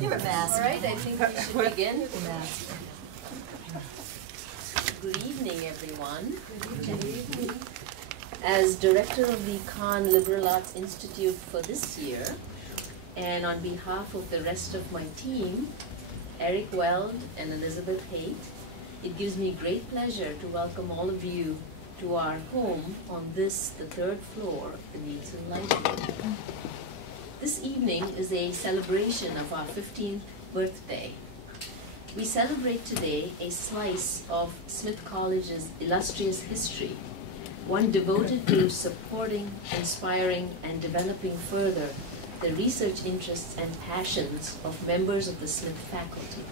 You're a mask. All right, I think we should begin. Good evening, everyone. Good evening. As director of the Kahn Liberal Arts Institute for this year, and on behalf of the rest of my team, Eric Weld and Elizabeth Haight, it gives me great pleasure to welcome all of you to our home on this, the third floor of the Nielsen Library. This evening is a celebration of our 15th birthday. We celebrate today a slice of Smith College's illustrious history, one devoted to supporting, inspiring, and developing further the research interests and passions of members of the Smith faculty.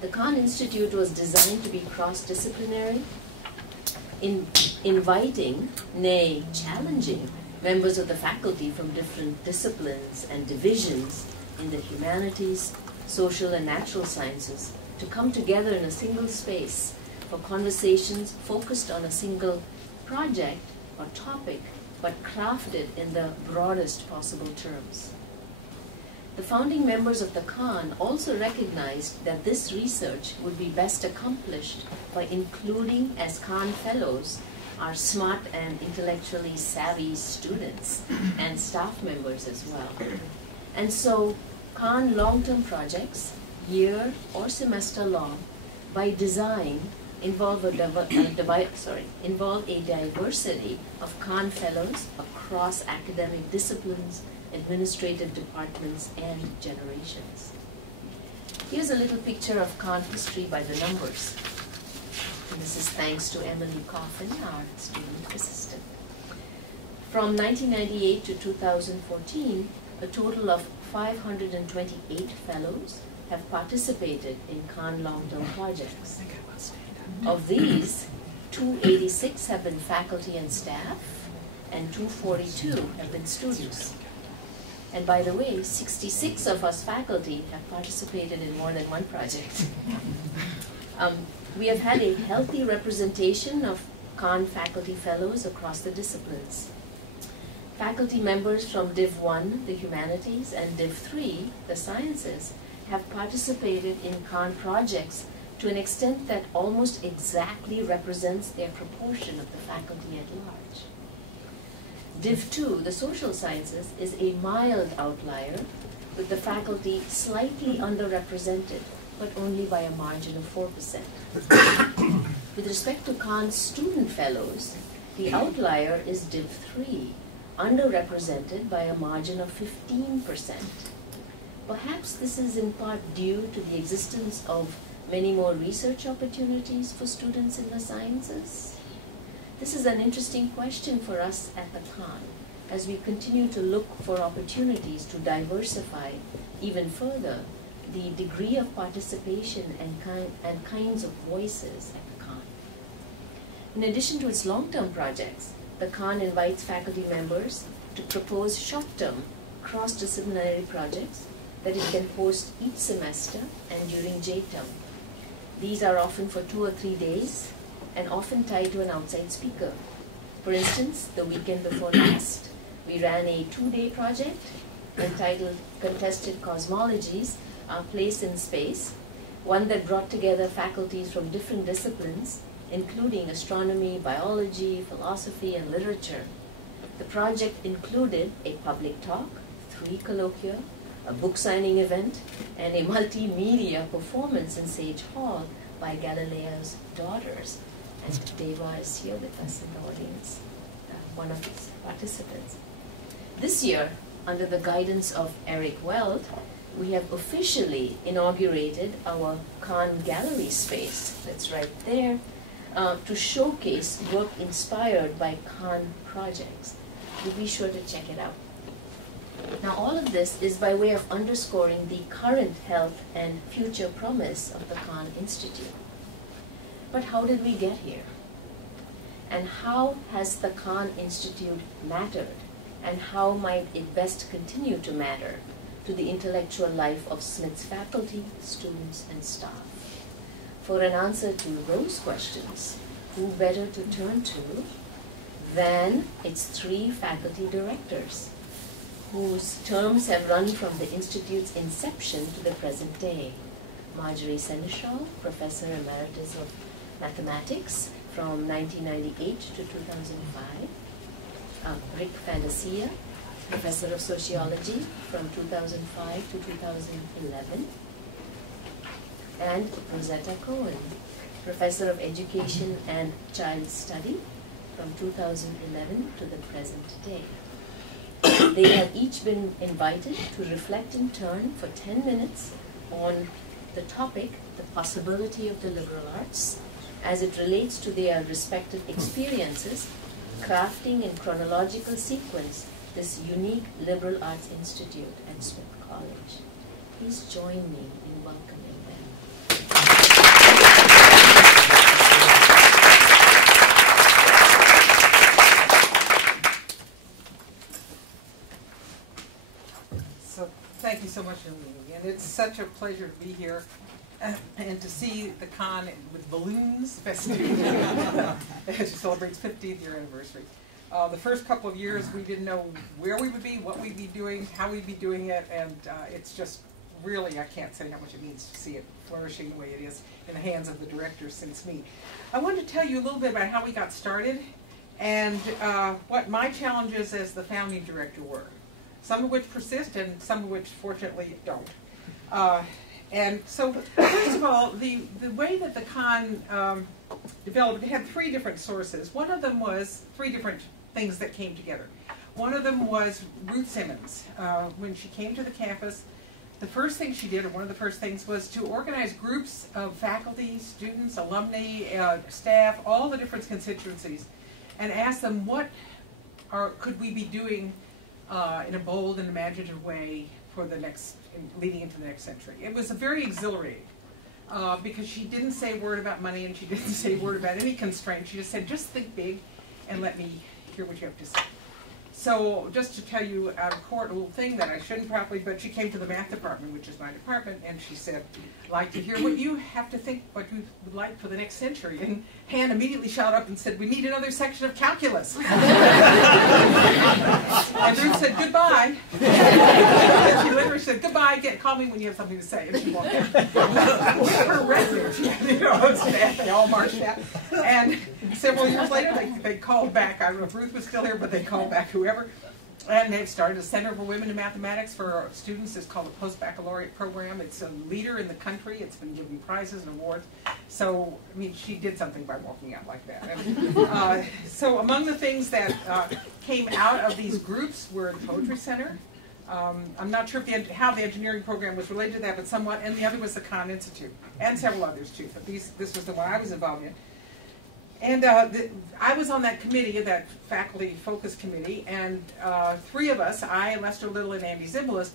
The Kahn Institute was designed to be cross-disciplinary, inviting, nay, challenging members of the faculty from different disciplines and divisions in the humanities, social and natural sciences to come together in a single space for conversations focused on a single project or topic, but crafted in the broadest possible terms. The founding members of the Kahn also recognized that this research would be best accomplished by including as Kahn Fellows our smart and intellectually savvy students and staff members as well. And so Kahn long-term projects, year or semester long, by design, involve a diversity of Kahn Fellows across academic disciplines, administrative departments, and generations. Here's a little picture of Kahn history by the numbers. And this is thanks to Emily Coffin, our student assistant. From 1998 to 2014, a total of 528 fellows have participated in Kahn long-term projects. Of these, 286 have been faculty and staff, and 242 have been students. And by the way, 66 of us faculty have participated in more than one project. We have had a healthy representation of Kahn faculty fellows across the disciplines. Faculty members from Div 1, the humanities, and Div 3, the sciences, have participated in Kahn projects to an extent that almost exactly represents their proportion of the faculty at large. Div 2, the social sciences, is a mild outlier, with the faculty slightly underrepresented, but only by a margin of 4%. With respect to Kahn's student fellows, the outlier is Div 3, underrepresented by a margin of 15%. Perhaps this is in part due to the existence of many more research opportunities for students in the sciences. This is an interesting question for us at the Kahn, as we continue to look for opportunities to diversify even further the degree of participation and kinds of voices at the Kahn. In addition to its long-term projects, the Kahn invites faculty members to propose short-term, cross-disciplinary projects that it can host each semester and during J-term. These are often for 2 or 3 days and often tied to an outside speaker. For instance, the weekend before last, we ran a 2-day project entitled Contested Cosmologies, Our Place in Space, one that brought together faculties from different disciplines, including astronomy, biology, philosophy, and literature. The project included a public talk, 3 colloquia, a book signing event, and a multimedia performance in Sage Hall by Galileo's daughters. And Deva is here with us in the audience, one of its participants. This year, under the guidance of Eric Weld, we have officially inaugurated our Kahn Gallery space, that's right there, to showcase work inspired by Kahn projects. So be sure to check it out. Now, all of this is by way of underscoring the current health and future promise of the Kahn Institute. But how did we get here? And how has the Kahn Institute mattered? And how might it best continue to matter to the intellectual life of Smith's faculty, students, and staff? For an answer to those questions, who better to turn to than its 3 faculty directors? whose terms have run from the Institute's inception to the present day. Marjorie Senechal, Professor Emeritus of Mathematics from 1998 to 2005. Rick Fantasia, Professor of Sociology from 2005 to 2011. And Rosetta Cohen, Professor of Education and Child Study from 2011 to the present day. They have each been invited to reflect in turn for 10 minutes on the topic, the possibility of the liberal arts, as it relates to their respective experiences, crafting in chronological sequence this unique liberal arts institute at Smith College. Please join me in welcoming them. So thank you so much, Louise, and it's such a pleasure to be here and to see the Kahn with balloons festive as it celebrates 50th year anniversary. The first couple of years we didn't know where we would be, what we'd be doing, how we'd be doing it, and it's just really, I can't say how much it means to see it flourishing the way it is in the hands of the directors since me. I wanted to tell you a little bit about how we got started and what my challenges as the founding director were. Some of which persist and some of which fortunately don't. And so, first of all, the way that the Kahn developed, it had three different sources. One of them was three different things that came together. One of them was Ruth Simmons. When she came to the campus, the first thing she did, or one of the first things, was to organize groups of faculty, students, alumni, staff, all the different constituencies, and ask them what could we be doing in a bold and imaginative way for the next, leading into the next century. It was very exhilarating because she didn't say a word about money and she didn't say a word about any constraints. She just said, just think big and let me hear what you have to say. So just to tell you out of court a little thing that I shouldn't probably, but she came to the math department, which is my department, and she said, I'd like to hear what you have to think, what you would like for the next century. And Han immediately shot up and said, we need another section of calculus. And Ruth said, goodbye. And she literally said, goodbye, call me when you have something to say. And she walked out. Her resume, they all marched out. And several years later, they called back. I don't know if Ruth was still here, but they called back whoever. And they've started a Center for Women in Mathematics for students. It's called a post-baccalaureate program. It's a leader in the country. It's been given prizes and awards. So, I mean, she did something by walking out like that. And, so among the things that came out of these groups were the Poetry Center. I'm not sure if how the engineering program was related to that, but somewhat. And the other was the Kahn Institute, and several others too. But this was the one I was involved in. And I was on that committee, that faculty focus committee, and three of us, I, Lester Little, and Andy Zimbalist,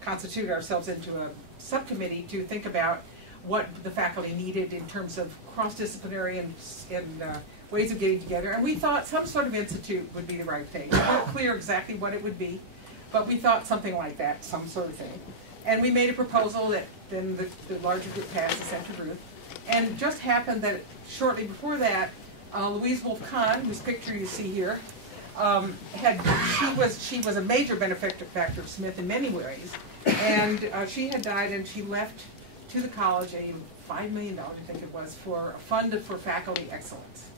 constituted ourselves into a subcommittee to think about what the faculty needed in terms of cross-disciplinary and ways of getting together. And we thought some sort of institute would be the right thing. We weren't clear exactly what it would be, but we thought something like that, some sort of thing. And we made a proposal that then the larger group passed and sent to Ruth. And just happened that shortly before that, Louise Wolff Kahn, whose picture you see here, she was a major benefactor of Smith in many ways, and she had died, and she left to the college $5 million, I think it was, for a fund for faculty excellence.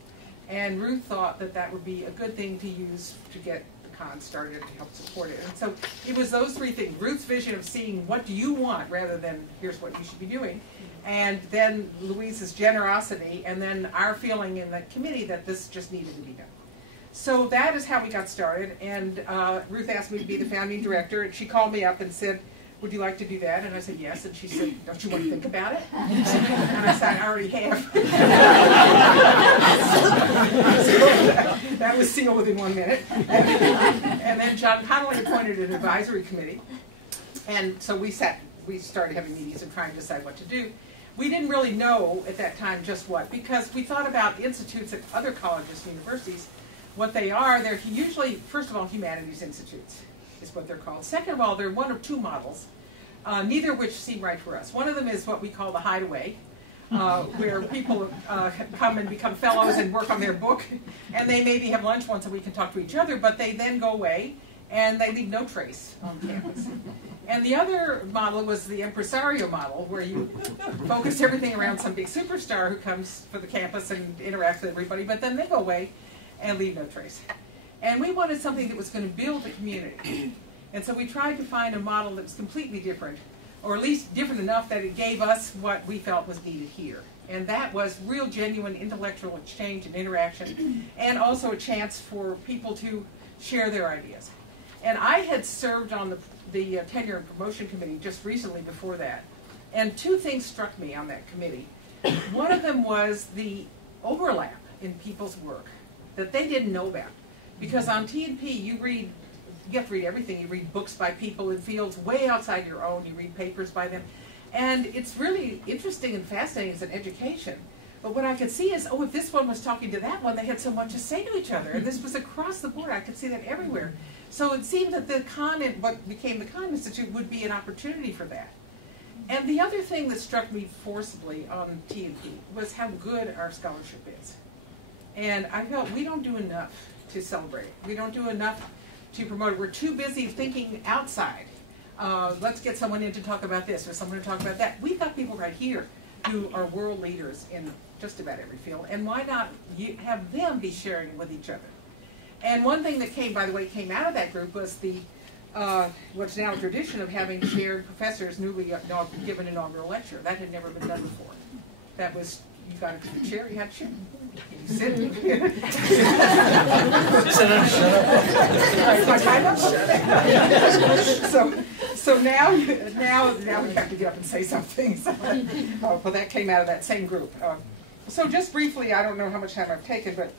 And Ruth thought that that would be a good thing to use to get the Kahn started to help support it. And so it was those three things: Ruth's vision of seeing what do you want rather than here's what you should be doing, and then Louise's generosity, and then our feeling in the committee that this just needed to be done. So that is how we got started, and Ruth asked me to be the founding director, and she called me up and said, would you like to do that? And I said, yes, and she said, don't you want to think about it? And I said, I already have. So that was sealed within 1 minute. And then John PanelI appointed an advisory committee, and so we started having meetings and trying to decide what to do. We didn't really know at that time just what, because we thought about institutes at other colleges and universities. What they are, they're usually, first of all, humanities institutes is what they're called. Second of all, they're one of two models, neither of which seem right for us. One of them is what we call the hideaway, where people come and become fellows and work on their book, and they maybe have lunch once a week and talk to each other, but they then go away and they leave no trace on campus. And the other model was the impresario model, where you focus everything around some big superstar who comes for the campus and interacts with everybody, but then they go away and leave no trace. And we wanted something that was going to build the community. And so we tried to find a model that was completely different, or at least different enough that it gave us what we felt was needed here. And that was real, genuine intellectual exchange and interaction, and also a chance for people to share their ideas. And I had served on the tenure and promotion committee just recently before that. And two things struck me on that committee. One of them was the overlap in people's work that they didn't know about. Because on T&P, you have to read everything. You read books by people in fields way outside your own. You read papers by them. And it's really interesting and fascinating as an education. But what I could see is, oh, if this one was talking to that one, they had so much to say to each other. And this was across the board. I could see that everywhere. So it seemed that the Kahn, what became the Kahn Institute, would be an opportunity for that. And the other thing that struck me forcibly on T&P was how good our scholarship is. And I felt we don't do enough to celebrate. We don't do enough to promote it. We're too busy thinking outside. Let's get someone in to talk about this or someone to talk about that. We've got people right here who are world leaders in just about every field, and why not have them be sharing with each other? And one thing that came out of that group was the what's now a tradition of having shared professors newly given an inaugural lecture. That had never been done before. That was, you got into the chair, you had to share. You sit. My time up? So now we have to get up and say something. So, well, that came out of that same group. So just briefly, I don't know how much time I've taken, but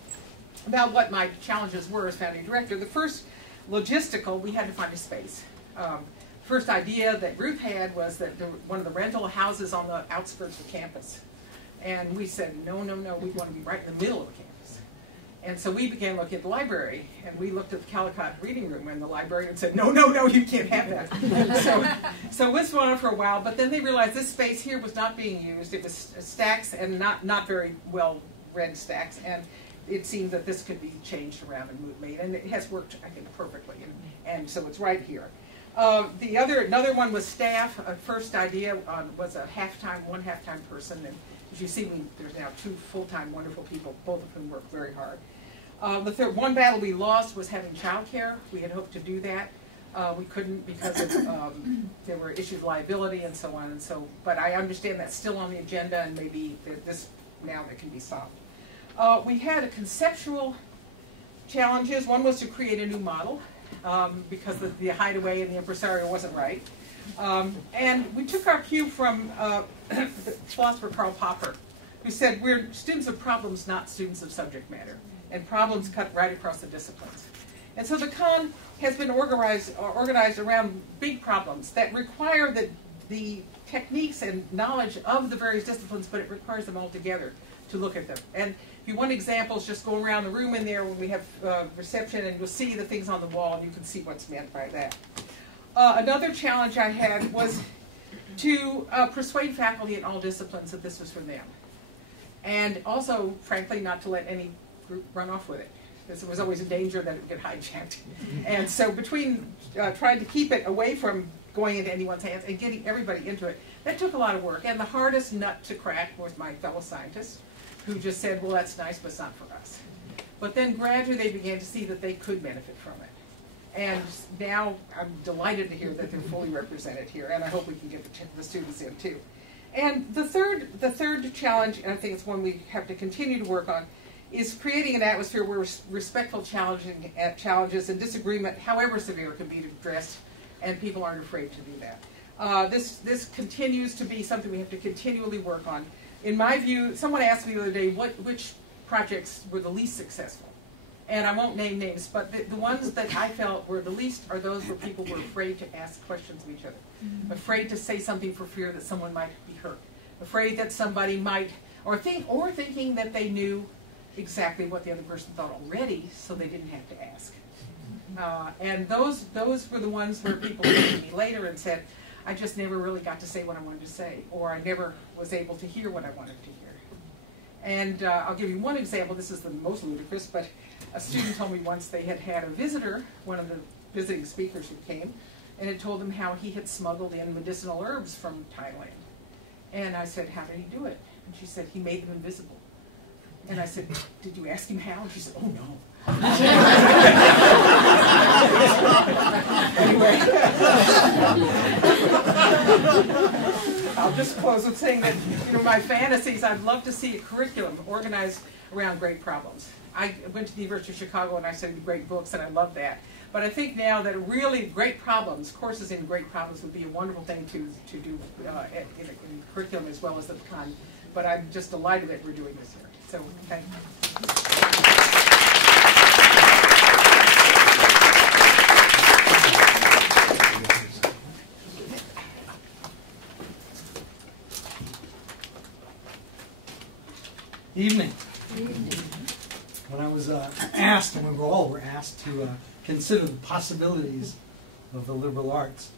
about what my challenges were as founding director. The first, logistical, we had to find a space. First idea that Ruth had was that one of the rental houses on the outskirts of campus. And we said, no, no, no, we want to be right in the middle of the campus. And so we began looking at the library, and we looked at the Caldecott reading room, and the librarian said, no, no, no, you can't have that. so this went on for a while, but then they realized this space here was not being used. It was stacks, and not very well read stacks, and it seemed that this could be changed around and made, and it has worked, I think, perfectly, and so it's right here. Another one was staff. A first idea was one half-time person, and as you see, there's now 2 full-time wonderful people, both of whom work very hard. The one battle we lost was having childcare. We had hoped to do that. We couldn't because of, there were issues of liability and so on. But I understand that's still on the agenda, and maybe now that can be solved. We had a conceptual challenges. One was to create a new model because the hideaway and the impresario wasn't right. And we took our cue from the philosopher Karl Popper, who said we're students of problems, not students of subject matter. And problems cut right across the disciplines. And so the Kahn has been organized around big problems that require the techniques and knowledge of the various disciplines, but it requires them all together to look at them. And if you want examples, just go around the room in there when we have reception, and you'll see the things on the wall, and you can see what's meant by that. Another challenge I had was to persuade faculty in all disciplines that this was for them. And also, frankly, not to let any group run off with it, because there was always a danger that it would get hijacked. And so between trying to keep it away from going into anyone's hands and getting everybody into it, that took a lot of work. And the hardest nut to crack was my fellow scientists, who just said, well, that's nice, but it's not for us. But then gradually they began to see that they could benefit from it. And now I'm delighted to hear that they're fully represented here, and I hope we can get the students in too. And the third challenge, and I think it's one we have to continue to work on, is creating an atmosphere where respectful challenges and disagreement, however severe, can be addressed, and people aren't afraid to do that. This continues to be something we have to continually work on. In my view, someone asked me the other day which projects were the least successful. And I won't name names, but the ones that I felt were the least are those where people were afraid to ask questions of each other, afraid to say something for fear that someone might be hurt, afraid that somebody might, or thinking that they knew exactly what the other person thought already, so they didn't have to ask. And those were the ones where people came to me later and said, I just never really got to say what I wanted to say, or I never was able to hear what I wanted to hear. And I'll give you one example. This is the most ludicrous, but a student told me once they had had a visitor, one of the visiting speakers who came, and it told him how he had smuggled in medicinal herbs from Thailand. And I said, how did he do it? And she said, he made them invisible. And I said, did you ask him how? And she said, oh no. Anyway, I'll just close with saying that, my fantasies, I'd love to see a curriculum organized around great problems. I went to the University of Chicago and I studied great books, and I love that. But I think now that really great problems, courses in great problems would be a wonderful thing to do in curriculum as well as the Kahn. But I'm just delighted that we're doing this here. So thank you. Evening. When I was asked, and we all were asked to consider the possibilities of the liberal arts,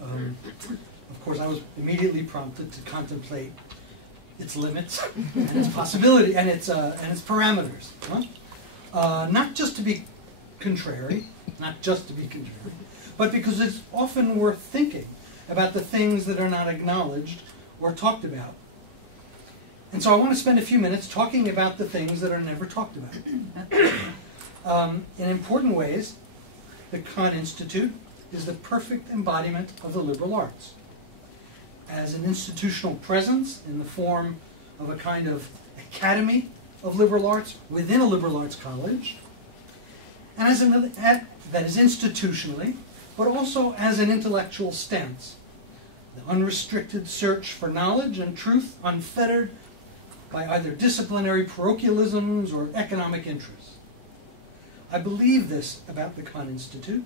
of course I was immediately prompted to contemplate its limits and its possibility and its parameters. Not just to be contrary, but because it's often worth thinking about the things that are not acknowledged or talked about. And so I want to spend a few minutes talking about the things that are never talked about. In important ways, the Kahn Institute is the perfect embodiment of the liberal arts. As an institutional presence in the form of a kind of academy of liberal arts within a liberal arts college, and as that is institutionally, but also as an intellectual stance, the unrestricted search for knowledge and truth unfettered by either disciplinary parochialisms or economic interests. I believe this about the Kahn Institute,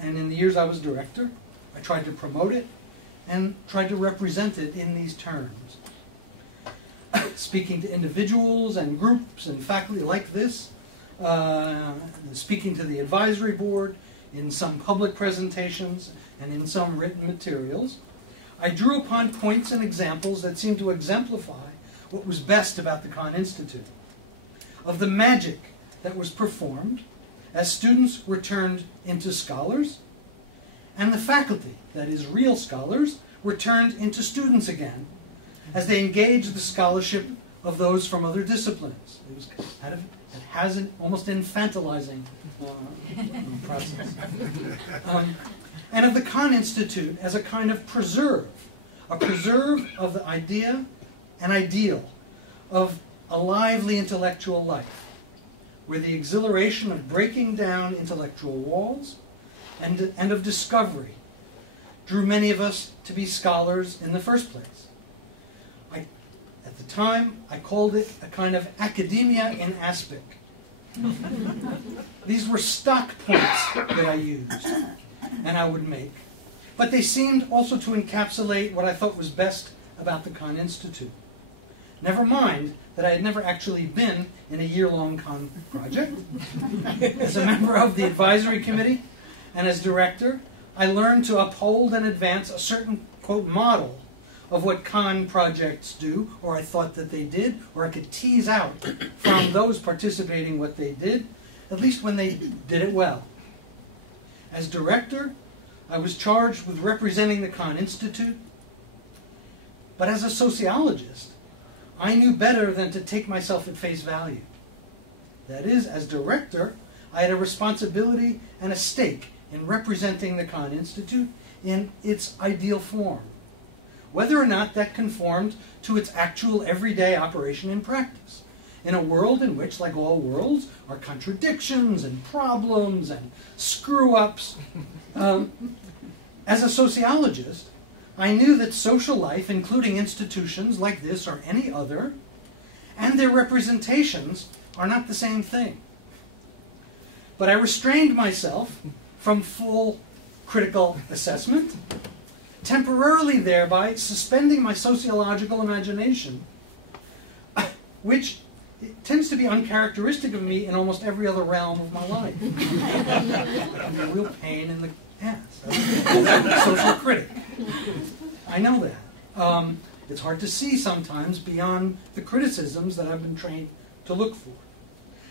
and in the years I was director, I tried to promote it and tried to represent it in these terms. Speaking to individuals and groups and faculty like this, speaking to the advisory board, in some public presentations, and in some written materials, I drew upon points and examples that seemed to exemplify what was best about the Kahn Institute, of the magic that was performed as students were turned into scholars, and the faculty, that is, real scholars, were turned into students again, as they engaged the scholarship of those from other disciplines. It has an almost infantilizing process. And of the Kahn Institute as a kind of preserve of the idea and ideal of a lively intellectual life, where the exhilaration of breaking down intellectual walls and of discovery drew many of us to be scholars in the first place. At the time, I called it a kind of academia in aspic. These were stock points that I used and I would make, but they seemed also to encapsulate what I thought was best about the Kahn Institute. Never mind that I had never actually been in a year-long Kahn project. As a member of the advisory committee and as director, I learned to uphold and advance a certain, quote, model of what Kahn projects do, or I thought that they did, or I could tease out from those participating what they did, at least when they did it well. As director, I was charged with representing the Kahn Institute, but as a sociologist, I knew better than to take myself at face value. That is, as director, I had a responsibility and a stake in representing the Kahn Institute in its ideal form, whether or not that conformed to its actual everyday operation in practice, in a world in which, like all worlds, are contradictions and problems and screw-ups. As a sociologist, I knew that social life, including institutions like this or any other, and their representations are not the same thing. But I restrained myself from full critical assessment, temporarily thereby suspending my sociological imagination, which tends to be uncharacteristic of me in almost every other realm of my life. I'm a real pain in the ass. I'm a social critic. I know that. It's hard to see sometimes beyond the criticisms that I've been trained to look for.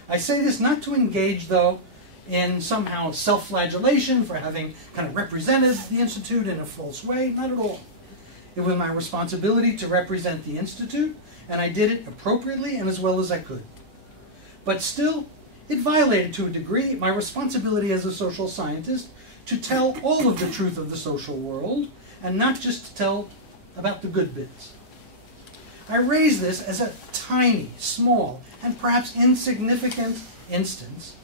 I say this not to engage, though, in somehow self-flagellation for having kind of represented the Institute in a false way. Not at all. It was my responsibility to represent the Institute, and I did it appropriately and as well as I could. But still, it violated to a degree my responsibility as a social scientist to tell all of the truth of the social world and not just to tell about the good bits. I raise this as a tiny, small, and perhaps insignificant instance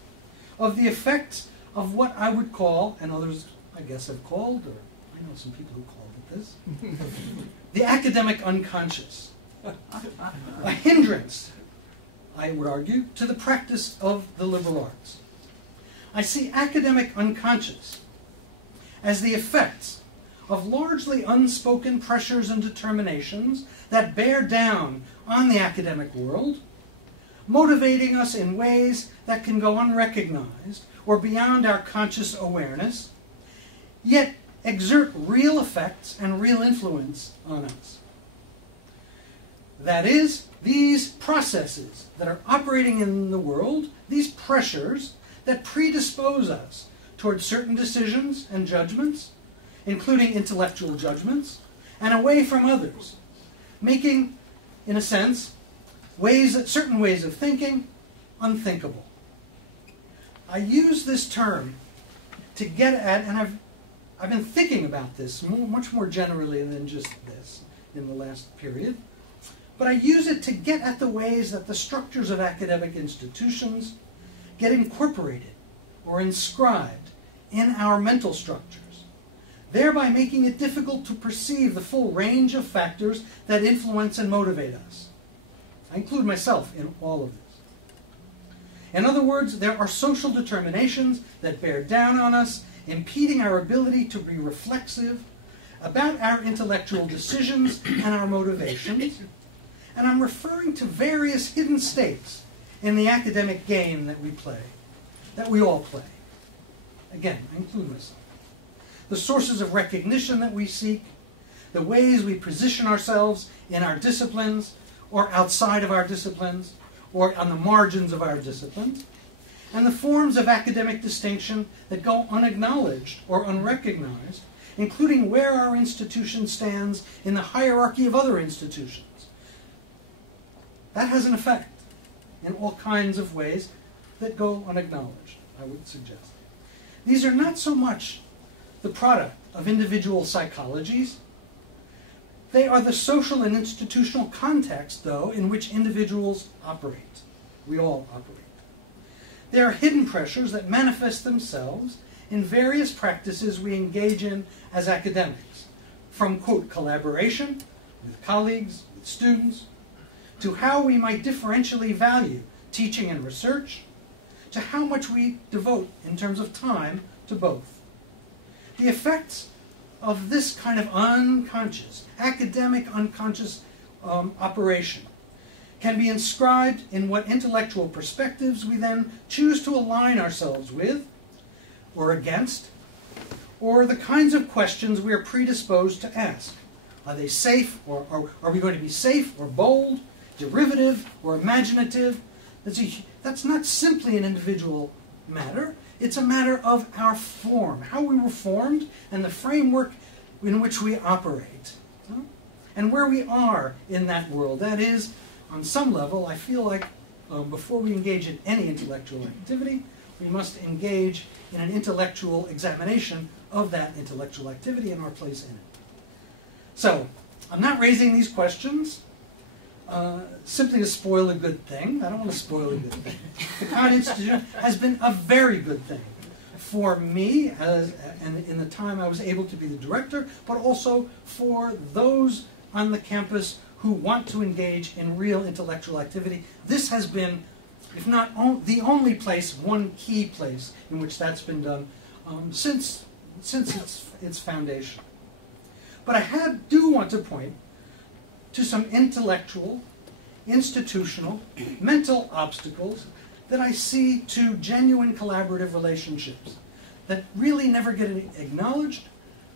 of the effects of what I would call, and others I guess have called, or I know some people who called it this, the academic unconscious. A hindrance, I would argue, to the practice of the liberal arts. I see academic unconscious as the effects of largely unspoken pressures and determinations that bear down on the academic world, motivating us in ways that can go unrecognized or beyond our conscious awareness, yet exert real effects and real influence on us. That is, these processes that are operating in the world, these pressures that predispose us towards certain decisions and judgments, including intellectual judgments, and away from others, making, in a sense, certain ways of thinking unthinkable. I use this term to get at, and I've been thinking about this much more generally than just this in the last period, but I use it to get at the ways that the structures of academic institutions get incorporated or inscribed in our mental structures, thereby making it difficult to perceive the full range of factors that influence and motivate us. I include myself in all of this. In other words, there are social determinations that bear down on us, impeding our ability to be reflexive about our intellectual decisions and our motivations. And I'm referring to various hidden stakes in the academic game that we play, that we all play. Again, I include myself. The sources of recognition that we seek, the ways we position ourselves in our disciplines or outside of our disciplines or on the margins of our disciplines, and the forms of academic distinction that go unacknowledged or unrecognized, including where our institution stands in the hierarchy of other institutions. That has an effect in all kinds of ways that go unacknowledged, I would suggest. These are not so much the product of individual psychologies. They are the social and institutional context, though, in which individuals operate. We all operate. There are hidden pressures that manifest themselves in various practices we engage in as academics, from, quote, collaboration with colleagues, with students, to how we might differentially value teaching and research, to how much we devote in terms of time to both. The effects of this kind of unconscious, academic unconscious operation can be inscribed in what intellectual perspectives we then choose to align ourselves with or against, or the kinds of questions we are predisposed to ask. Are they safe, or are we going to be safe or bold, derivative or imaginative? That's not simply an individual matter. It's a matter of our form, how we were formed, and the framework in which we operate, and where we are in that world. That is, on some level, I feel like before we engage in any intellectual activity, we must engage in an intellectual examination of that intellectual activity and our place in it. So, I'm not raising these questions simply to spoil a good thing. I don't want to spoil a good thing. The Kahn Institute has been a very good thing for me, and in the time I was able to be the director, but also for those on the campus who want to engage in real intellectual activity. This has been, if not the only place, one key place in which that's been done since its foundation. But I do want to point to some intellectual, institutional, mental obstacles that I see to genuine collaborative relationships that really never get acknowledged,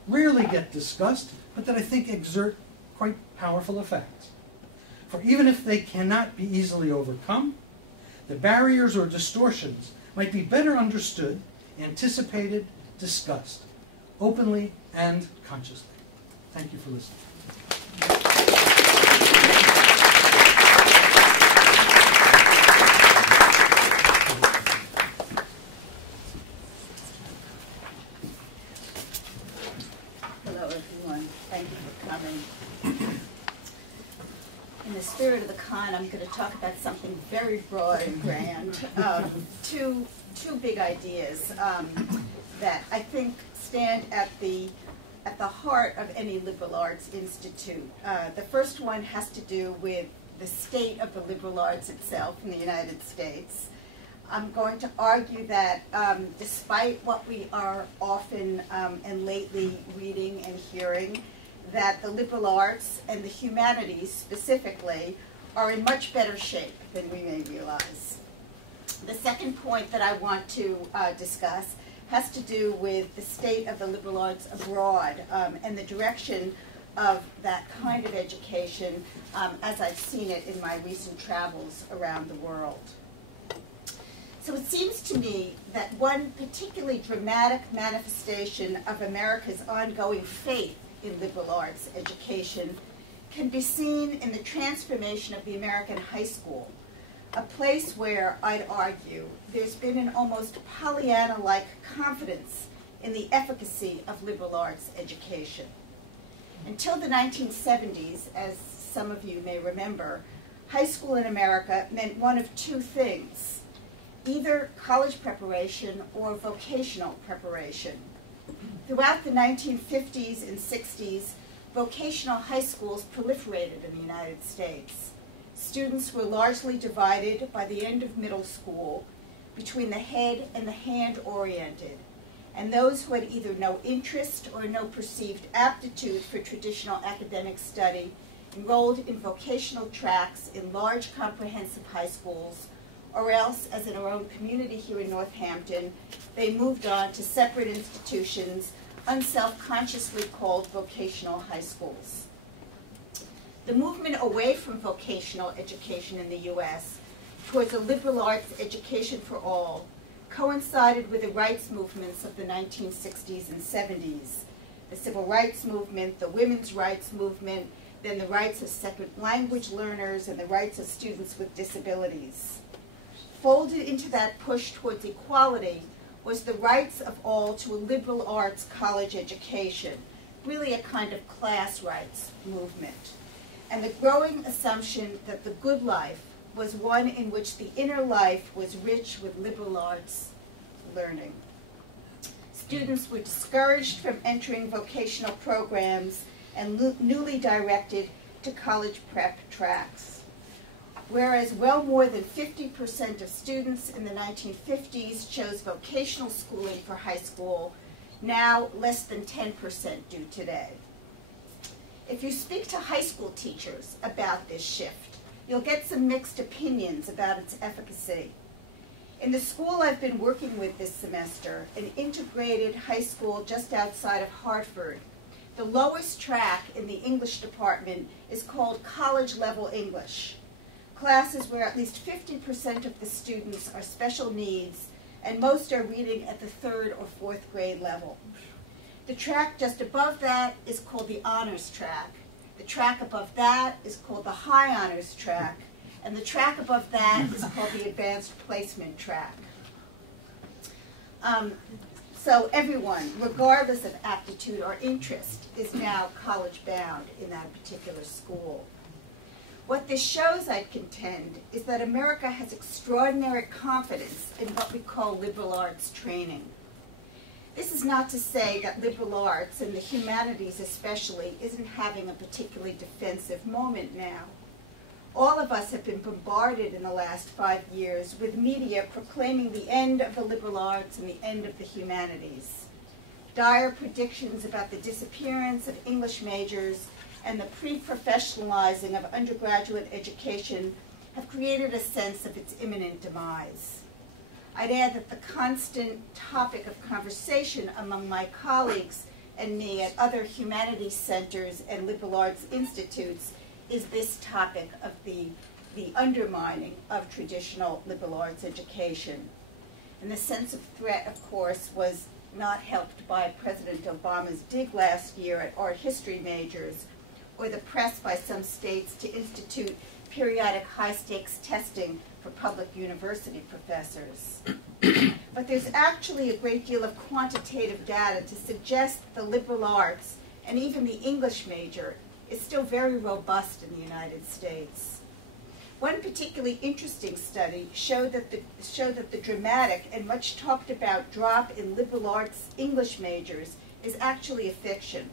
rarely get discussed, but that I think exert quite powerful effects. For even if they cannot be easily overcome, the barriers or distortions might be better understood, anticipated, discussed, openly and consciously. Thank you for listening. Hello, everyone. Thank you for coming. In the spirit of the Kahn, I'm going to talk about something very broad and grand. Two big ideas that I think stand at the heart of any liberal arts institute. The first one has to do with the state of the liberal arts itself in the United States. I'm going to argue that despite what we are often and lately reading and hearing, that the liberal arts and the humanities specifically are in much better shape than we may realize. The second point that I want to discuss has to do with the state of the liberal arts abroad and the direction of that kind of education as I've seen it in my recent travels around the world. So it seems to me that one particularly dramatic manifestation of America's ongoing faith in liberal arts education can be seen in the transformation of the American high school, a place where, I'd argue, there's been an almost Pollyanna-like confidence in the efficacy of liberal arts education. Until the 1970s, as some of you may remember, high school in America meant one of two things: either college preparation or vocational preparation. Throughout the 1950s and 60s, vocational high schools proliferated in the United States. Students were largely divided by the end of middle school between the head and the hand-oriented, and those who had either no interest or no perceived aptitude for traditional academic study enrolled in vocational tracks in large comprehensive high schools, or else, as in our own community here in Northampton, they moved on to separate institutions, unself-consciously called vocational high schools. The movement away from vocational education in the U.S. towards a liberal arts education for all coincided with the rights movements of the 1960s and 70s, the civil rights movement, the women's rights movement, then the rights of second language learners, and the rights of students with disabilities. Folded into that push towards equality was the rights of all to a liberal arts college education, really a kind of class rights movement, and the growing assumption that the good life was one in which the inner life was rich with liberal arts learning. Students were discouraged from entering vocational programs and newly directed to college prep tracks. Whereas well more than 50% of students in the 1950s chose vocational schooling for high school, now less than 10% do today. If you speak to high school teachers about this shift, you'll get some mixed opinions about its efficacy. In the school I've been working with this semester, an integrated high school just outside of Hartford, the lowest track in the English department is called college-level English. Classes where at least 50% of the students are special needs, and most are reading at the 3rd or 4th grade level. The track just above that is called the honors track. The track above that is called the high honors track. And the track above that is called the advanced placement track. So everyone, regardless of aptitude or interest, is now college-bound in that particular school. What this shows, I contend, is that America has extraordinary confidence in what we call liberal arts training. This is not to say that liberal arts, and the humanities especially, isn't having a particularly defensive moment now. All of us have been bombarded in the last 5 years with media proclaiming the end of the liberal arts and the end of the humanities. Dire predictions about the disappearance of English majors and the pre-professionalizing of undergraduate education have created a sense of its imminent demise. I'd add that the constant topic of conversation among my colleagues and me at other humanities centers and liberal arts institutes is this topic of the undermining of traditional liberal arts education. And the sense of threat, of course, was not helped by President Obama's dig last year at art history majors, or the press by some states to institute periodic high-stakes testing for public university professors. But there's actually a great deal of quantitative data to suggest the liberal arts, and even the English major, is still very robust in the United States. One particularly interesting study showed that the dramatic and much talked about drop in liberal arts English majors is actually a fiction.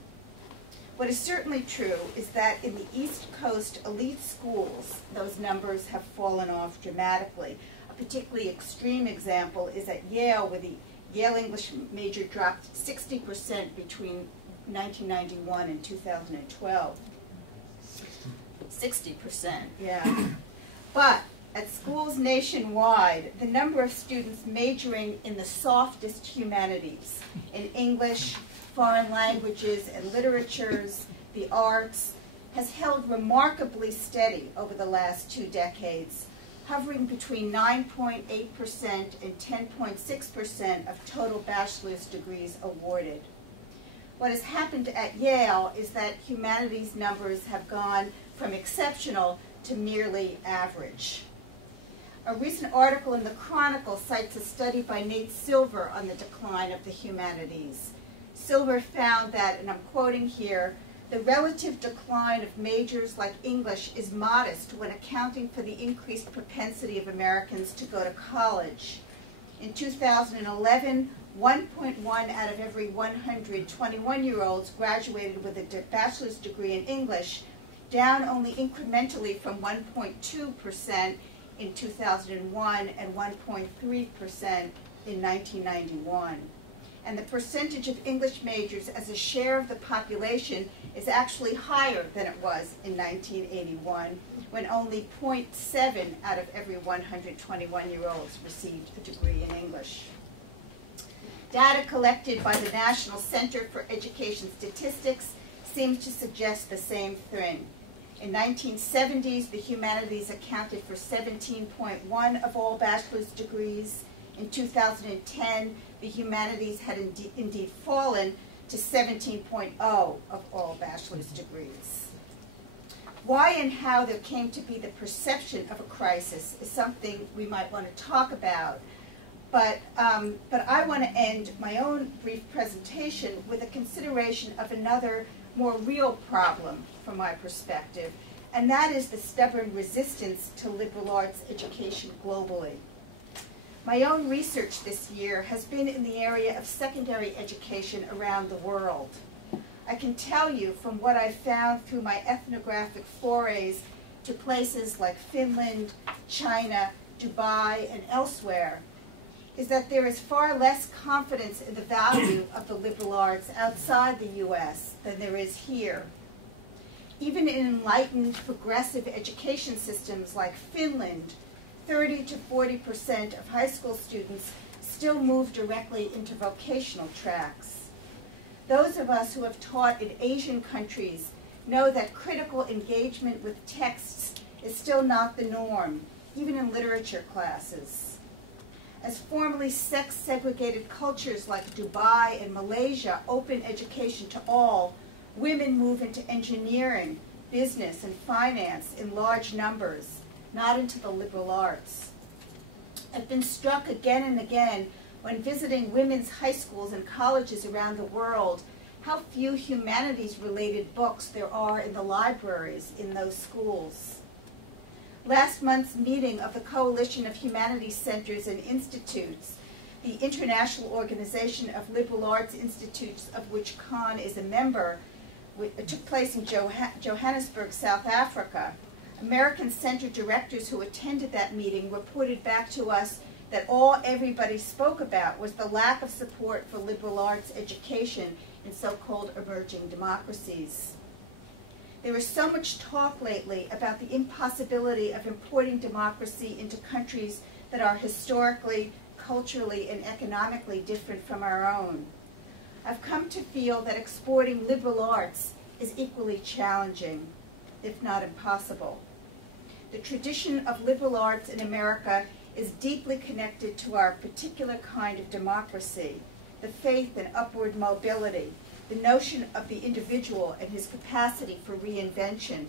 What is certainly true is that in the East Coast elite schools, those numbers have fallen off dramatically. A particularly extreme example is at Yale, where the Yale English major dropped 60% between 1991 and 2012. 60%, yeah. But at schools nationwide, the number of students majoring in the softest humanities, in English, foreign languages and literatures, the arts, has held remarkably steady over the last 2 decades, hovering between 9.8% and 10.6% of total bachelor's degrees awarded. What has happened at Yale is that humanities numbers have gone from exceptional to merely average. A recent article in the Chronicle cites a study by Nate Silver on the decline of the humanities. Silver found that, and I'm quoting here, the relative decline of majors like English is modest when accounting for the increased propensity of Americans to go to college. In 2011, 1.1 out of every 100 21-year-olds graduated with a bachelor's degree in English, down only incrementally from 1.2% in 2001 and 1.3% in 1991. And the percentage of English majors as a share of the population is actually higher than it was in 1981, when only 0.7 out of every 100 21-year-olds received a degree in English. Data collected by the National Center for Education Statistics seems to suggest the same thing. In 1970s, the humanities accounted for 17.1 of all bachelor's degrees. In 2010, the humanities had indeed fallen to 17.0 of all bachelor's degrees. Why and how there came to be the perception of a crisis is something we might want to talk about. But I want to end my own brief presentation with a consideration of another, more real problem from my perspective, and that is the stubborn resistance to liberal arts education globally. My own research this year has been in the area of secondary education around the world. I can tell you from what I've found through my ethnographic forays to places like Finland, China, Dubai, and elsewhere, is that there is far less confidence in the value of the liberal arts outside the U.S. than there is here. Even in enlightened, progressive education systems like Finland, 30 to 40% of high school students still move directly into vocational tracks. Those of us who have taught in Asian countries know that critical engagement with texts is still not the norm, even in literature classes. As formerly sex-segregated cultures like Dubai and Malaysia open education to all, women move into engineering, business, and finance in large numbers, not into the liberal arts. I've been struck again and again when visiting women's high schools and colleges around the world how few humanities-related books there are in the libraries in those schools. Last month's meeting of the Coalition of Humanities Centers and Institutes, the international organization of liberal arts institutes of which Kahn is a member, took place in Johannesburg, South Africa. American center directors who attended that meeting reported back to us that all everybody spoke about was the lack of support for liberal arts education in so-called emerging democracies. There is so much talk lately about the impossibility of importing democracy into countries that are historically, culturally, and economically different from our own. I've come to feel that exporting liberal arts is equally challenging, if not impossible. The tradition of liberal arts in America is deeply connected to our particular kind of democracy, the faith in upward mobility, the notion of the individual and his capacity for reinvention.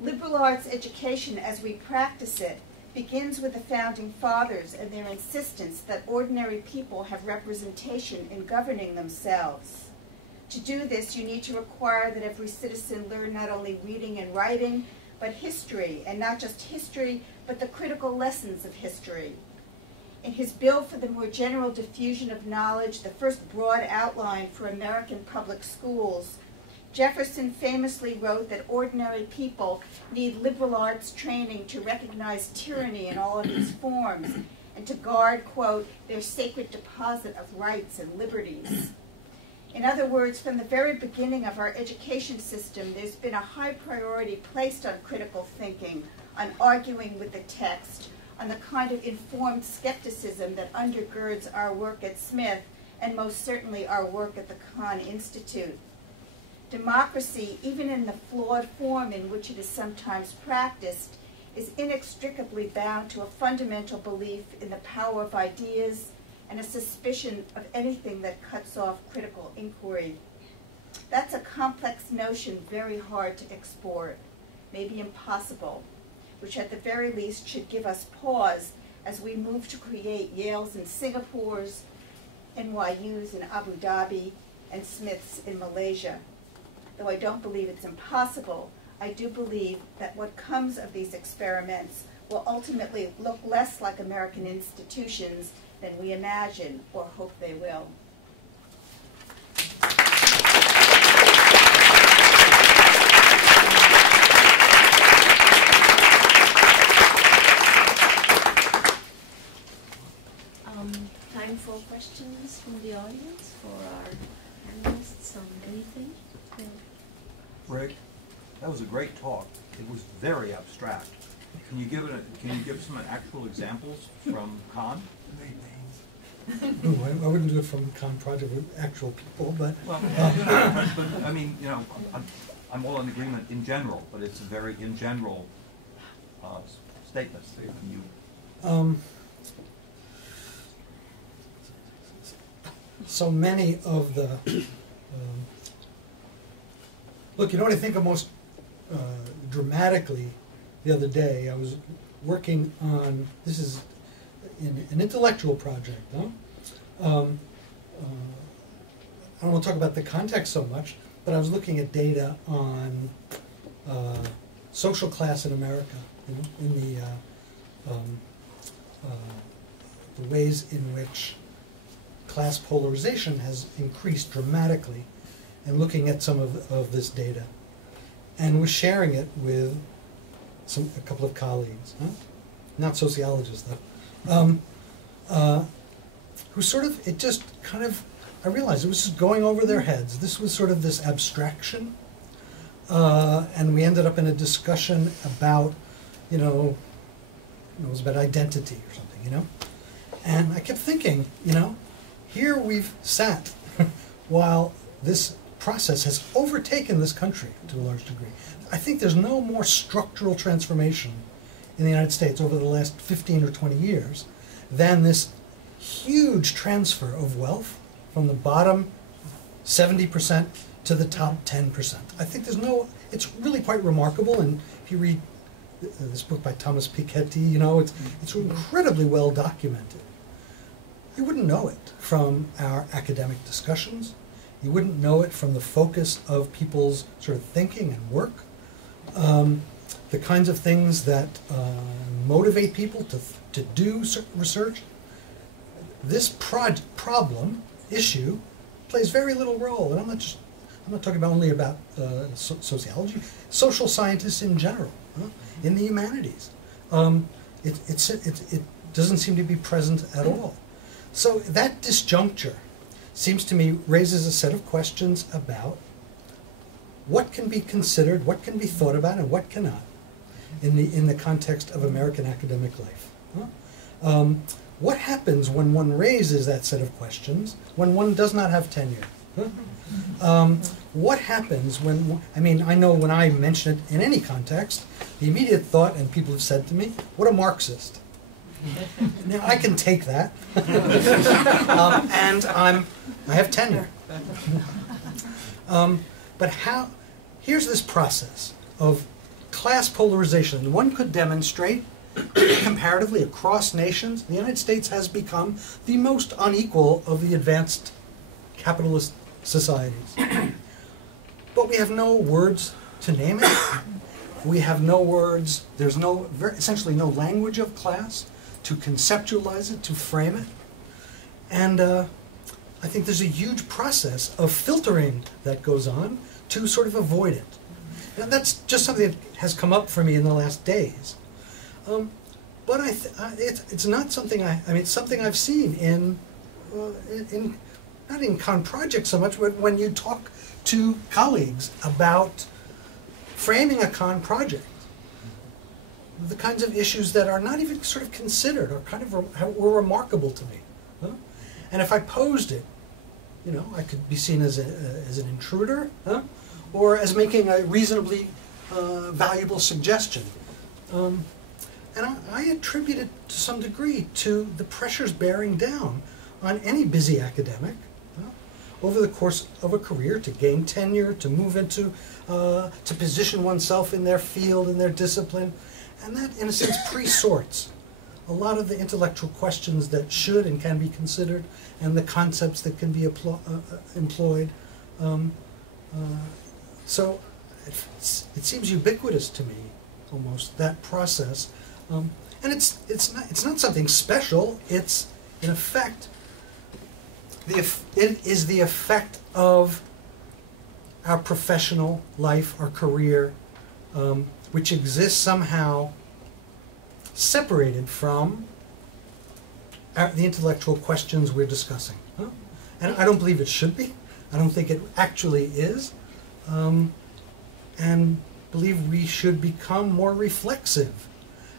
Liberal arts education, as we practice it, begins with the Founding Fathers and their insistence that ordinary people have representation in governing themselves. To do this, you need to require that every citizen learn not only reading and writing, but history, and not just history, but the critical lessons of history. In his Bill for the More General Diffusion of Knowledge, the first broad outline for American public schools, Jefferson famously wrote that ordinary people need liberal arts training to recognize tyranny in all of its forms and to guard, quote, their sacred deposit of rights and liberties. In other words, from the very beginning of our education system, there's been a high priority placed on critical thinking, on arguing with the text, on the kind of informed skepticism that undergirds our work at Smith and most certainly our work at the Kahn Institute. Democracy, even in the flawed form in which it is sometimes practiced, is inextricably bound to a fundamental belief in the power of ideas and a suspicion of anything that cuts off critical inquiry. That's a complex notion very hard to export, maybe impossible, which at the very least should give us pause as we move to create Yales and Singapores, NYUs in Abu Dhabi, and Smiths in Malaysia. Though I don't believe it's impossible, I do believe that what comes of these experiments will ultimately look less like American institutions than we imagine or hope they will. Time for questions from the audience for our panelists on anything. Rick, that was a great talk. It was very abstract. Can you give some actual examples from Kahn? No, I wouldn't do it from Kahn Project with actual people, but... Well, but I mean, you know, I'm all in agreement in general, but it's a very in general statement. So many of the... look, you know what I think of most dramatically the other day? I was working on, this is an intellectual project. Huh? I don't want to talk about the context so much, but I was looking at data on social class in America, you know, in the ways in which class polarization has increased dramatically, and looking at some of this data, and was sharing it with a couple of colleagues, huh? Not sociologists though, who sort of, it just kind of, I realized it was just going over their heads. This was sort of this abstraction, and we ended up in a discussion about, it was about identity or something, you know? And I kept thinking, here we've sat while this process has overtaken this country to a large degree. I think there's no more structural transformation in the United States over the last 15 or 20 years than this huge transfer of wealth from the bottom 70% to the top 10%. I think it's really quite remarkable, and if you read this book by Thomas Piketty, it's incredibly well documented. You wouldn't know it from our academic discussions. You wouldn't know it from the focus of people's sort of thinking and work. The kinds of things that motivate people to do research. This issue plays very little role, and I'm not talking only about sociology, social scientists in general, in the humanities. It doesn't seem to be present at all. So that disjuncture seems to me raises a set of questions about what can be considered, what can be thought about, and what cannot in the context of American academic life. What happens when one raises that set of questions when one does not have tenure? What happens when, I know when I mention it in any context, the immediate thought, and people have said to me, what a Marxist. Now, I can take that. And I have tenure. But here's this process of class polarization. One could demonstrate comparatively across nations, the United States has become the most unequal of the advanced capitalist societies. But we have no words to name it. We have no words, there's essentially no language of class to conceptualize it, to frame it. And I think there's a huge process of filtering that goes on to sort of avoid it. And that's just something that has come up for me in the last days. But it's not something it's something I've seen not in Kahn projects so much, but when you talk to colleagues about framing a Kahn project, the kinds of issues that are not even sort of considered or kind of were remarkable to me. Huh? And if I posed it, I could be seen as an intruder, huh? Or as making a reasonably valuable suggestion. And I attribute it to some degree to the pressures bearing down on any busy academic over the course of a career to gain tenure, to move into, to position oneself in their field, in their discipline. And that, in a sense, pre-sorts a lot of the intellectual questions that should and can be considered and the concepts that can be employed. So it seems ubiquitous to me, almost, that process. And it's not something special. It's, in effect, it is the effect of our professional life, our career, which exists somehow separated from the intellectual questions we're discussing. Huh? And I don't believe it should be. I don't think it actually is. And believe we should become more reflexive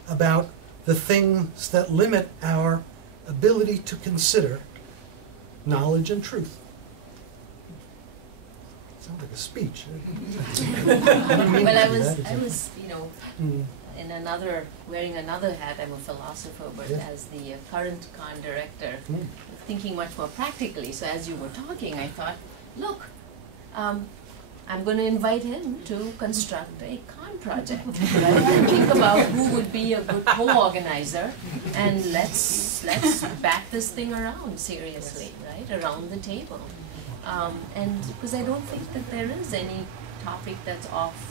about the things that limit our ability to consider knowledge and truth. Sounds like a speech. Well, I was, in wearing another hat. I'm a philosopher, but as the current Kahn director, thinking much more practically. So as you were talking, I thought, look, I'm going to invite him to construct a Kahn project. Right? Think about who would be a good co-organizer, and let's back this thing around seriously, right, around the table. And because I don't think that there is any topic that's off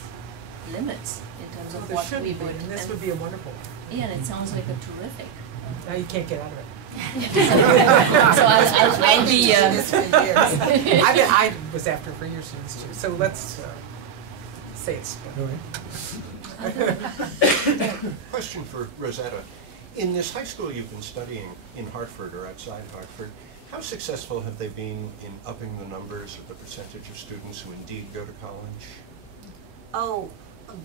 limits in terms of what we would. And this would be a wonderful one. Yeah, and it sounds like a terrific. Now you can't get out of it. So I'll be. This for years. I was after for your students too. So let's say it's. All right. Question for Rosetta. In this high school you've been studying in Hartford or outside Hartford, how successful have they been in upping the numbers or the percentage of students who indeed go to college? Oh,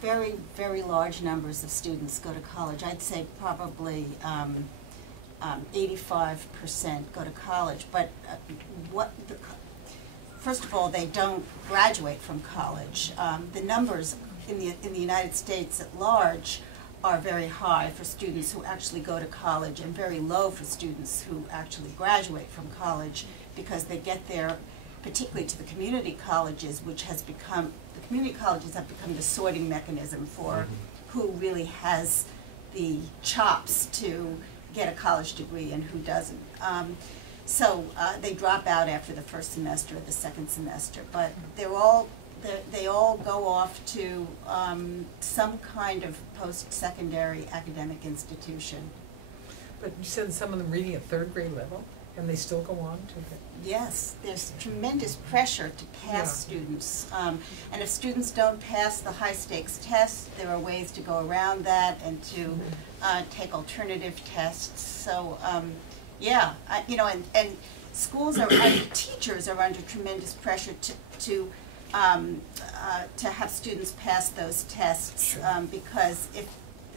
very, very large numbers of students go to college. I'd say probably 85% go to college. But first of all, they don't graduate from college. The numbers in the United States at large are very high for students who actually go to college and very low for students who actually graduate from college, because they get there, particularly to the community colleges, which has become, the community colleges have become the sorting mechanism for who really has the chops to get a college degree and who doesn't. So they drop out after the first semester or the second semester, but they all go off to some kind of post-secondary academic institution. But you said some of them reading at third grade level, and they still go on to get. Yes, there's tremendous pressure to pass students. And if students don't pass the high-stakes tests, there are ways to go around that and to take alternative tests. So, and schools and teachers are under tremendous pressure to have students pass those tests, because if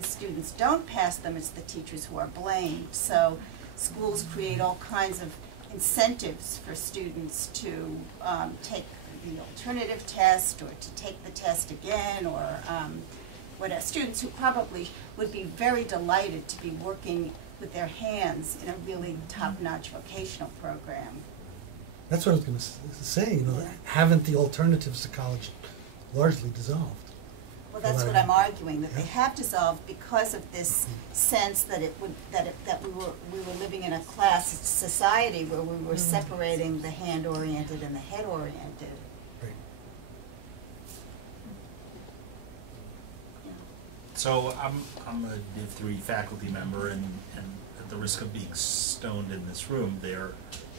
the students don't pass them, it's the teachers who are blamed. So schools create all kinds of incentives for students to take the alternative test or to take the test again, or students who probably would be very delighted to be working with their hands in a really top-notch vocational program. That's what I was going to say. You know, haven't the alternatives to college largely dissolved? Well, that's what I'm arguing, that they have dissolved because of this sense that that we were living in a class society where we were separating the hand-oriented and the head-oriented. Right. So I'm a Div 3 faculty member, and at the risk of being stoned in this room,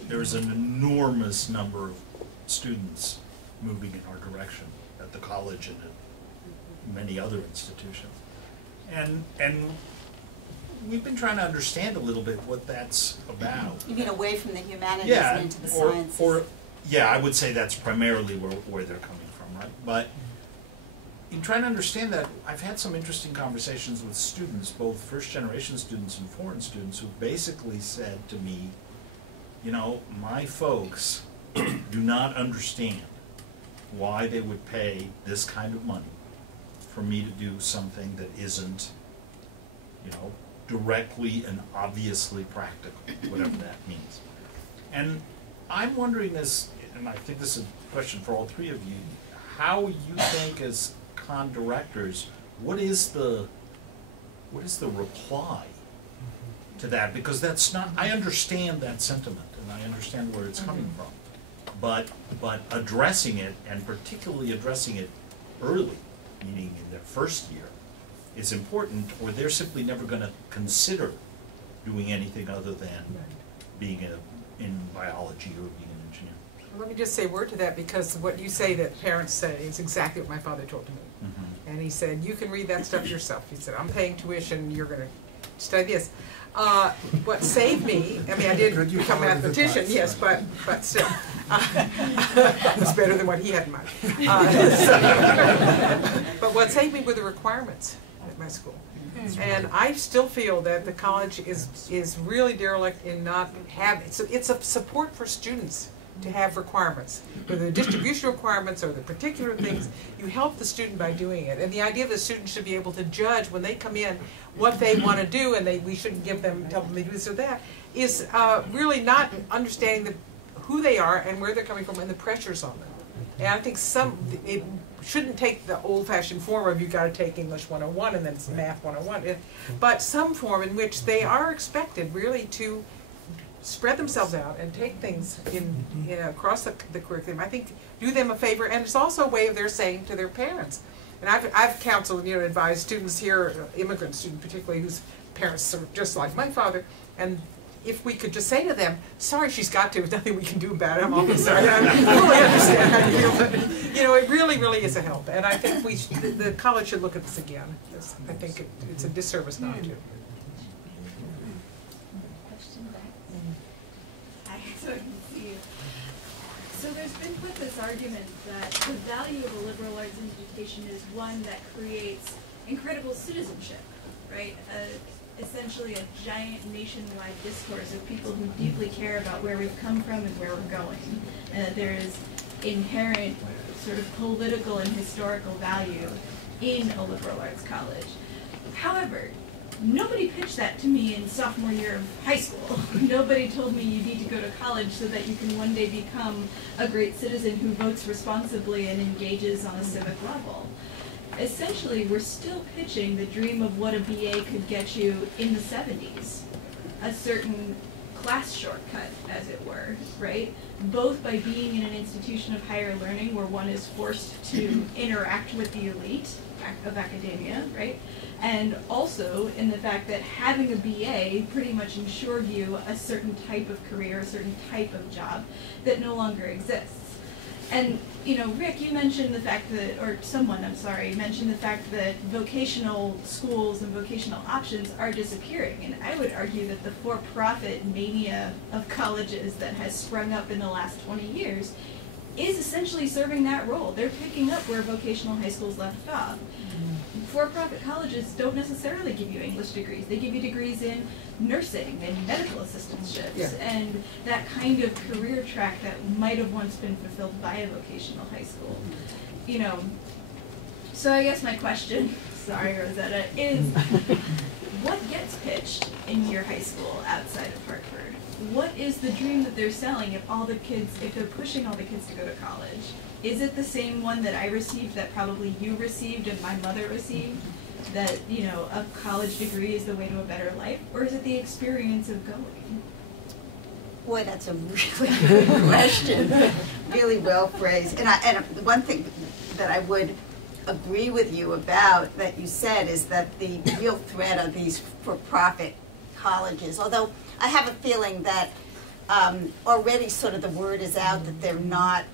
there's an enormous number of students moving in our direction at the college and at many other institutions. And we've been trying to understand a little bit what that's about. You mean away from the humanities and into the sciences? Yeah, I would say that's primarily where they're coming from, right? But in trying to understand that, I've had some interesting conversations with students, both first-generation students and foreign students, who basically said to me, you know, my folks do not understand why they would pay this kind of money for me to do something that isn't, you know, directly and obviously practical, whatever that means. And I'm wondering this, and I think this is a question for all three of you, how you think as Kahn directors, what is the reply to that? Because that's not, I understand that sentiment and I understand where it's coming from, but addressing it, and particularly addressing it early, meaning in their first year, is important, or they're simply never going to consider doing anything other than being in biology or being an engineer. Let me just say a word to that, because what you say that parents say is exactly what my father told me. And he said, you can read that stuff yourself. He said, I'm paying tuition, you're going to study this. What saved me, I mean, I did become a mathematician, yes, but still. It's better than what he had in mind. But what saved me were the requirements at my school. And I still feel that the college is really derelict in not having, it's a support for students to have requirements, whether the distribution requirements or the particular things. You help the student by doing it. And the idea that the student should be able to judge when they come in what they want to do, and we shouldn't tell them they do this or that, is really not understanding who they are and where they're coming from and the pressures on them. And I think it shouldn't take the old-fashioned form of you got to take English 101 and then Math 101, but some form in which they are expected really to spread themselves out and take things across the curriculum. I think do them a favor, and it's also a way of their saying to their parents. And I've counseled, advised students here, immigrant students particularly, whose parents are just like my father, and if we could just say to them, sorry, she's got to, there's nothing we can do about it, I'm awfully sorry, I fully understand how you feel, but it really, really is a help. And I think the college should look at this again. I think it's a disservice not to. So there's been put this argument that the value of a liberal arts education is one that creates incredible citizenship, right? Essentially a giant nationwide discourse of people who deeply care about where we've come from and where we're going. There is inherent sort of political and historical value in a liberal arts college. However, nobody pitched that to me in sophomore year of high school. Nobody told me you need to go to college so that you can one day become a great citizen who votes responsibly and engages on a civic level. Essentially, we're still pitching the dream of what a BA could get you in the 70s. A certain class shortcut, as it were, right? Both by being in an institution of higher learning where one is forced to interact with the elite of academia, right? And also in the fact that having a BA pretty much ensured you a certain type of career, a certain type of job that no longer exists. And, Rick, you mentioned the fact that, or someone, I'm sorry, mentioned the fact that vocational schools and vocational options are disappearing. And I would argue that the for-profit mania of colleges that has sprung up in the last 20 years is essentially serving that role. They're picking up where vocational high schools left off. For-profit colleges don't necessarily give you English degrees. They give you degrees in nursing and medical assistantships and that kind of career track that might have once been fulfilled by a vocational high school. So I guess my question, sorry Rosetta, is what gets pitched into your high school outside of Hartford? What is the dream that they're selling if all the kids, if they're pushing all the kids to go to college? Is it the same one that I received, that probably you received and my mother received? That, you know, a college degree is the way to a better life? Or is it the experience of going? Boy, that's a really good question. Really well phrased. And one thing that I would agree with you about that you said is that the real threat of these for-profit colleges, although I have a feeling that already sort of the word is out that they're not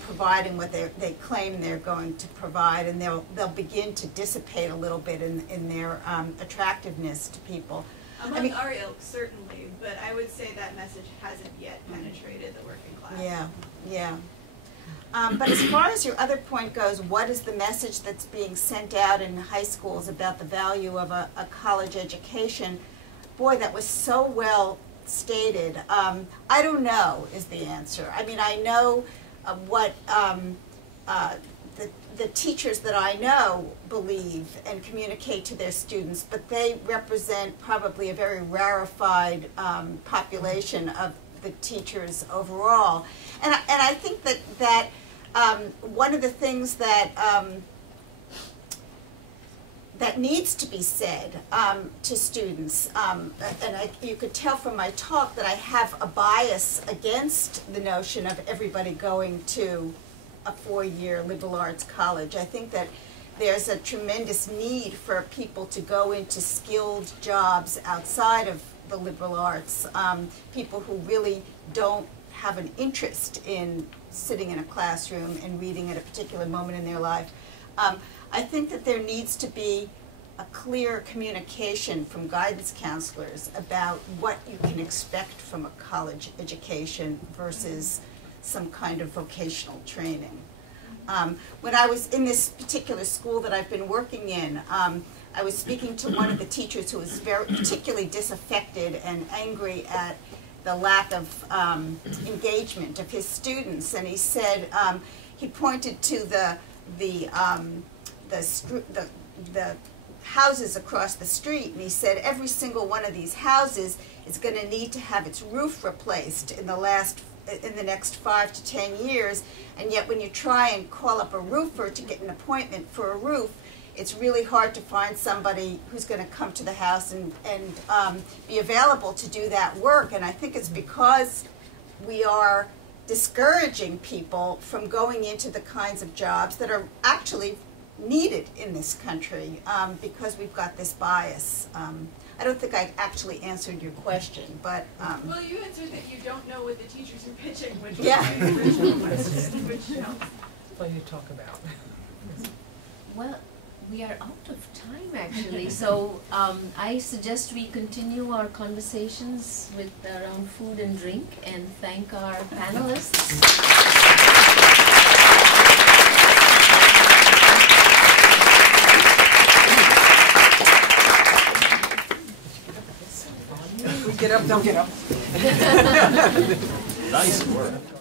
providing what they claim they're going to provide, and they'll begin to dissipate a little bit in their attractiveness to people. Among our ilk, certainly, but I would say that message hasn't yet penetrated the working class. Yeah, yeah. But as far as your other point goes, what is the message that's being sent out in high schools about the value of a college education? Boy, that was so well stated. I don't know is the answer. I mean, I know what the teachers that I know believe and communicate to their students, but they represent probably a very rarefied population of the teachers overall. And I think that one of the things that that needs to be said to students, and you could tell from my talk that I have a bias against the notion of everybody going to a four-year liberal arts college. I think that there's a tremendous need for people to go into skilled jobs outside of the liberal arts, people who really don't have an interest in sitting in a classroom and reading at a particular moment in their life. I think that there needs to be a clear communication from guidance counselors about what you can expect from a college education versus some kind of vocational training. When I was in this particular school that I've been working in, I was speaking to one of the teachers who was very particularly disaffected and angry at the lack of engagement of his students, and he said he pointed to the houses across the street, and he said every single one of these houses is going to need to have its roof replaced in the next 5 to 10 years, and yet when you try and call up a roofer to get an appointment for a roof, it's really hard to find somebody who's going to come to the house and be available to do that work. And I think it's because we are discouraging people from going into the kinds of jobs that are actually needed in this country because we've got this bias. I don't think I actually answered your question, but... well, you answered that you don't know what the teachers are pitching, which yeah. was my original question, which helps. Plenty to talk about. Well, we are out of time actually, so I suggest we continue our conversations around food and drink and thank our panelists. We get up, they'll get up. Nice work.